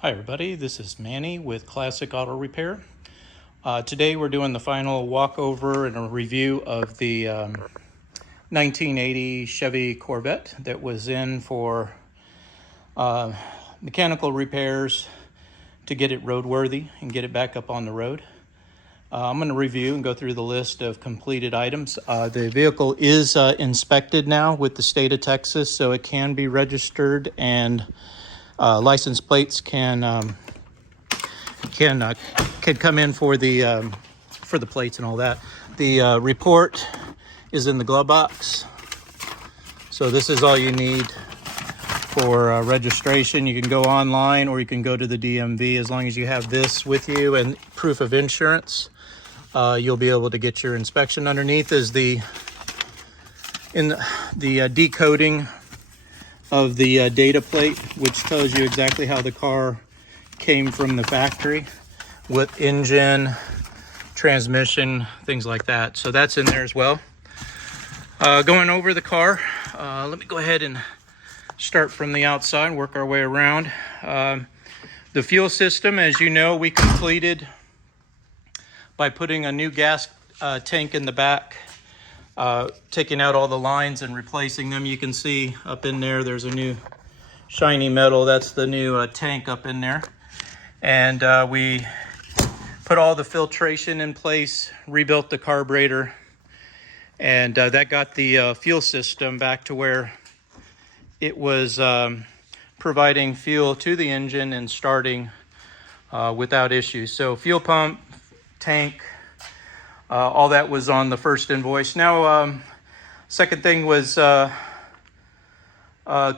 Hi everybody, this is Manny with Classic Auto Repair. Today we're doing the final walkover and a review of the 1980 Chevy Corvette that was in for mechanical repairs to get it roadworthy and get it back up on the road. I'm going to review and go through the list of completed items. The vehicle is inspected now with the state of Texas, so it can be registered, and license plates can come in for the plates and all that. The report is in the glove box, so this is all you need for registration. You can go online or you can go to the DMV. As long as you have this with you and proof of insurance, you'll be able to get your inspection. Underneath is the decoding of the data plate, which tells you exactly how the car came from the factory, what engine, transmission, things like that. So that's in there as well. Going over the car, let me go ahead and start from the outside, work our way around. The fuel system, as you know, we completed by putting a new gas tank in the back, taking out all the lines and replacing them. You can see up in there, there's a new shiny metal. That's the new tank up in there. And we put all the filtration in place, rebuilt the carburetor, and that got the fuel system back to where it was providing fuel to the engine and starting without issues. So fuel pump, tank, all that was on the first invoice. Now, second thing was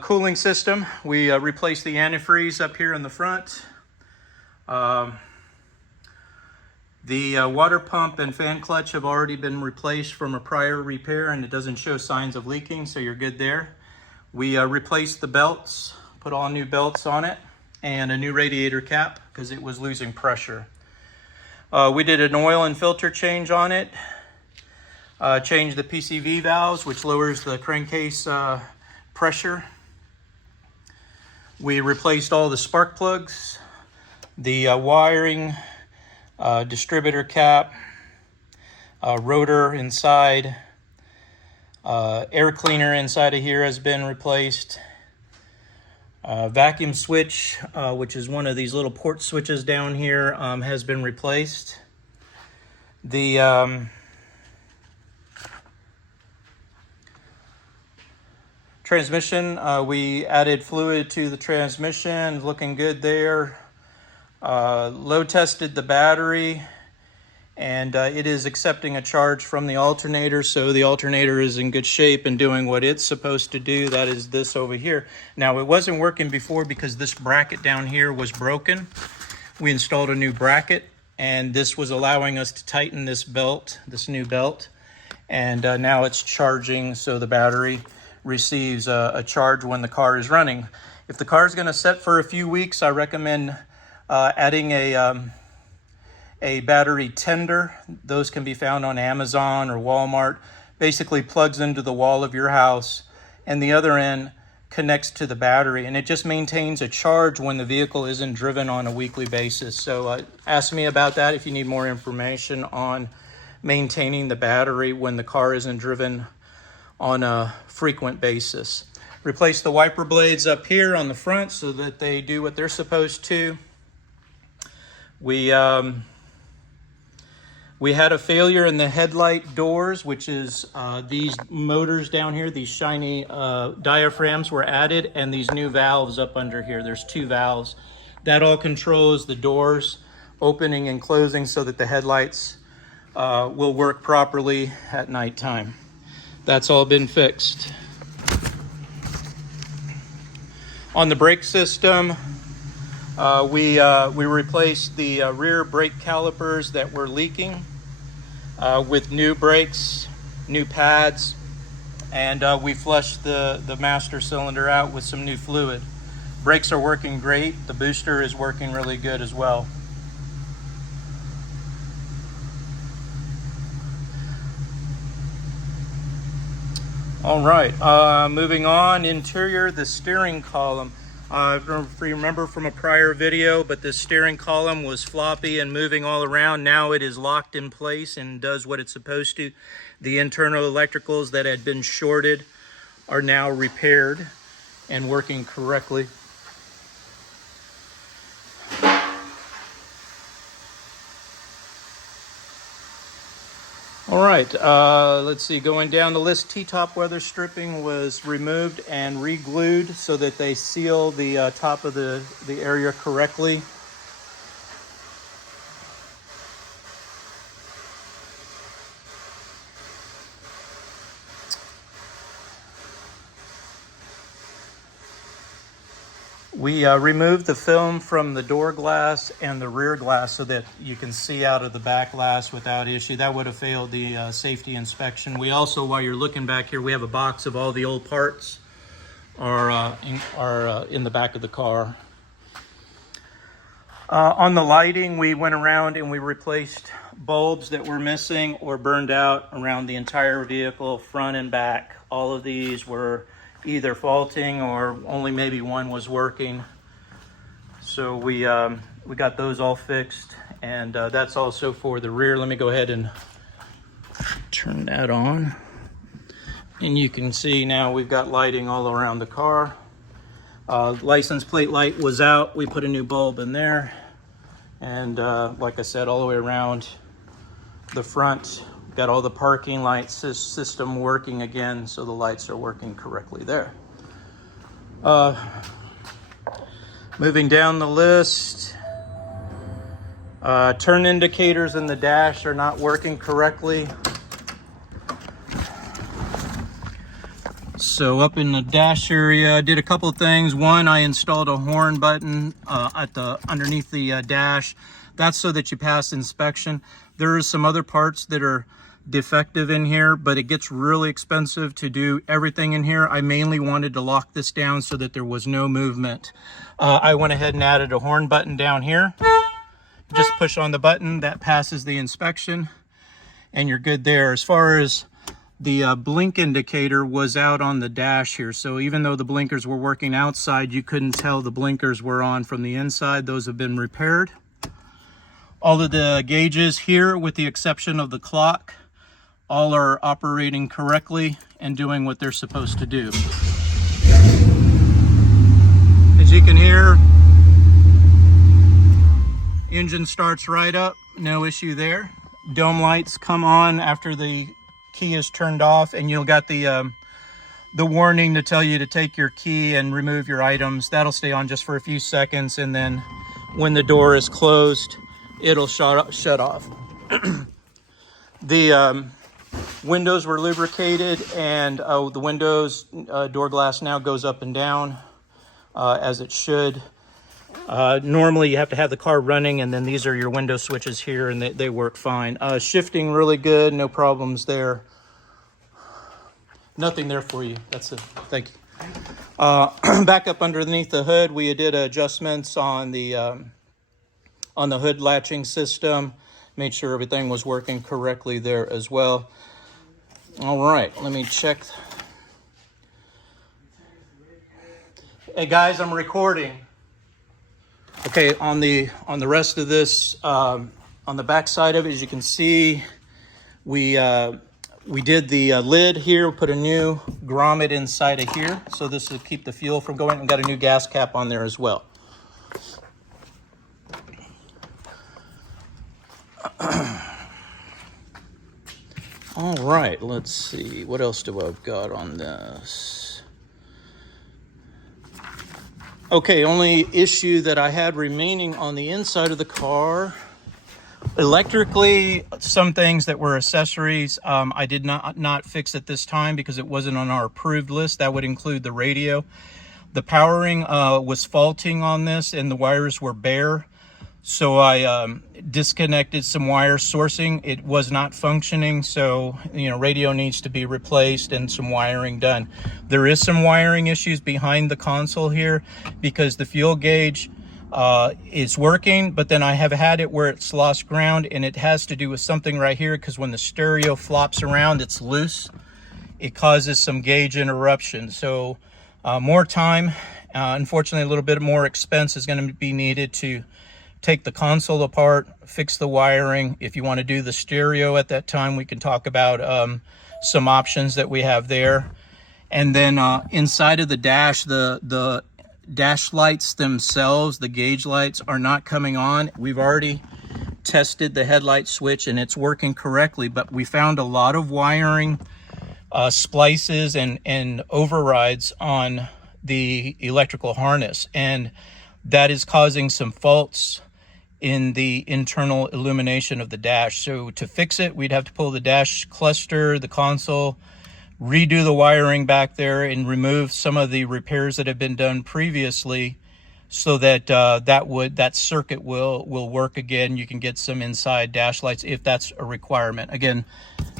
cooling system. We replaced the antifreeze up here in the front. The water pump and fan clutch have already been replaced from a prior repair, and it doesn't show signs of leaking, so you're good there. We replaced the belts, put all new belts on it, and a new radiator cap because it was losing pressure. We did an oil and filter change on it, changed the PCV valves, which lowers the crankcase pressure. We replaced all the spark plugs, the wiring, distributor cap, rotor inside, air cleaner inside of here has been replaced. Vacuum switch, which is one of these little port switches down here, has been replaced. The transmission, we added fluid to the transmission, looking good there. Load tested the battery, and it is accepting a charge from the alternator, so the alternator is in good shape and doing what it's supposed to do. That is this over here. Now, it wasn't working before because this bracket down here was broken. We installed a new bracket, and this was allowing us to tighten this belt, this new belt, and now it's charging, so the battery receives a charge when the car is running. If the car is going to set for a few weeks, I recommend adding a battery tender. Those can be found on Amazon or Walmart. Basically plugs into the wall of your house, and the other end connects to the battery, and it just maintains a charge when the vehicle isn't driven on a weekly basis. So ask me about that if you need more information on maintaining the battery when the car isn't driven on a frequent basis. Replace the wiper blades up here on the front so that they do what they're supposed to. We had a failure in the headlight doors, which is these motors down here, these shiny diaphragms were added, and these new valves up under here. There's two valves. That all controls the doors opening and closing so that the headlights will work properly at nighttime. That's all been fixed. On the brake system, we replaced the rear brake calipers that were leaking with new brakes, new pads, and we flushed the master cylinder out with some new fluid. Brakes are working great. The booster is working really good as well. All right, moving on, interior, the steering column. I don't know if you remember from a prior video, but the steering column was floppy and moving all around. Now it is locked in place and does what it's supposed to. The internal electricals that had been shorted are now repaired and working correctly. All right, let's see, going down the list, T-top weather stripping was removed and re-glued so that they seal the top of the area correctly. We removed the film from the door glass and the rear glass so that you can see out of the back glass without issue. That would have failed the safety inspection. We also, while you're looking back here, we have a box of all the old parts are in the back of the car. On the lighting, we went around and we replaced bulbs that were missing or burned out around the entire vehicle, front and back. All of these were either faulting or only maybe one was working. So we got those all fixed, and that's also for the rear. Let me go ahead and turn that on. And you can see now we've got lighting all around the car. License plate light was out. We put a new bulb in there. And like I said, all the way around the front, got all the parking light system working again, so the lights are working correctly there. Moving down the list, turn indicators in the dash are not working correctly. So up in the dash area, I did a couple things. One, I installed a horn button underneath the dash. That's so that you pass inspection. There are some other parts that are defective in here, but it gets really expensive to do everything in here. I mainly wanted to lock this down so that there was no movement. I went ahead and added a horn button down here. Just push on the button, that passes the inspection, and you're good there. As far as the blink indicator was out on the dash here, so even though the blinkers were working outside, you couldn't tell the blinkers were on from the inside. Those have been repaired. All of the gauges here, with the exception of the clock, all are operating correctly and doing what they're supposed to do. As you can hear, engine starts right up, no issue there. Dome lights come on after the key is turned off, and you'll got the warning to tell you to take your key and remove your items. That'll stay on just for a few seconds, and then when the door is closed, it'll shut off. The windows were lubricated, and the windows door glass now goes up and down as it should. Normally you have to have the car running, and then these are your window switches here, and they work fine. Shifting really good, no problems there. Nothing there for you. That's it. Thank you. Back up underneath the hood, we did adjustments on the hood latching system. Made sure everything was working correctly there as well. All right, let me check. Hey guys, I'm recording. Okay, on the rest of this, on the back side of it, as you can see, we did the lid here, put a new grommet inside of here, so this will keep the fuel from going, and got a new gas cap on there as well. All right, let's see, what else do I've got on this? Okay, only issue that I had remaining on the inside of the car, electrically, some things that were accessories, I did not fix at this time because it wasn't on our approved list. That would include the radio. The powering was faulting on this, and the wires were bare. So I disconnected some wire sourcing. It was not functioning, so radio needs to be replaced and some wiring done. There is some wiring issues behind the console here because the fuel gauge is working, but then I have had it where it's lost ground, and it has to do with something right here, because when the stereo flops around, it's loose. It causes some gauge interruption. So more time Unfortunately, a little bit more expense is going to be needed to take the console apart, fix the wiring. If you want to do the stereo at that time, we can talk about some options that we have there. And then inside of the dash, the dash lights themselves, the gauge lights, are not coming on. We've already tested the headlight switch and it's working correctly, but we found a lot of wiring splices and overrides on the electrical harness, and that is causing some faults in the internal illumination of the dash. So to fix it, we'd have to pull the dash cluster, the console, redo the wiring back there, and remove some of the repairs that have been done previously, so that that circuit will work again. You can get some inside dash lights if that's a requirement. Again,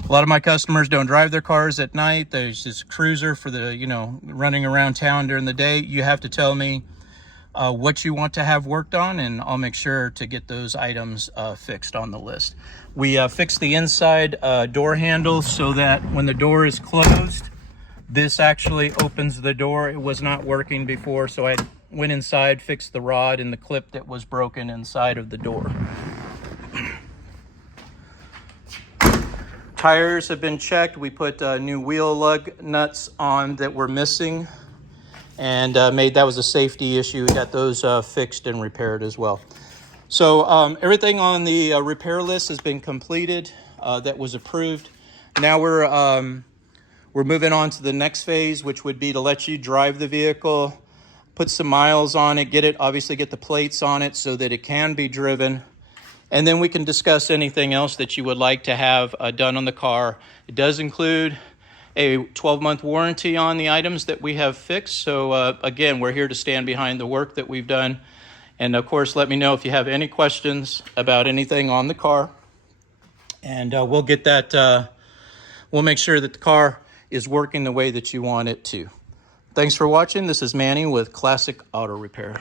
a lot of my customers don't drive their cars at night. There's this cruiser for the, you know, running around town during the day. You have to tell me what you want to have worked on, and I'll make sure to get those items fixed on the list. We fixed the inside door handle so that when the door is closed, this actually opens the door. It was not working before, so I went inside, fixed the rod and the clip that was broken inside of the door. Tires have been checked. We put new wheel lug nuts on that were missing, and that was a safety issue. We got those fixed and repaired as well. So everything on the repair list has been completed, that was approved. Now we're moving on to the next phase, which would be to let you drive the vehicle, put some miles on it, obviously get the plates on it so that it can be driven. And then we can discuss anything else that you would like to have done on the car. It does include a 12-month warranty on the items that we have fixed. So again, we're here to stand behind the work that we've done. And of course, let me know if you have any questions about anything on the car. And we'll get that, we'll make sure that the car is working the way that you want it to. Thanks for watching. This is Manny with Classic Auto Repair.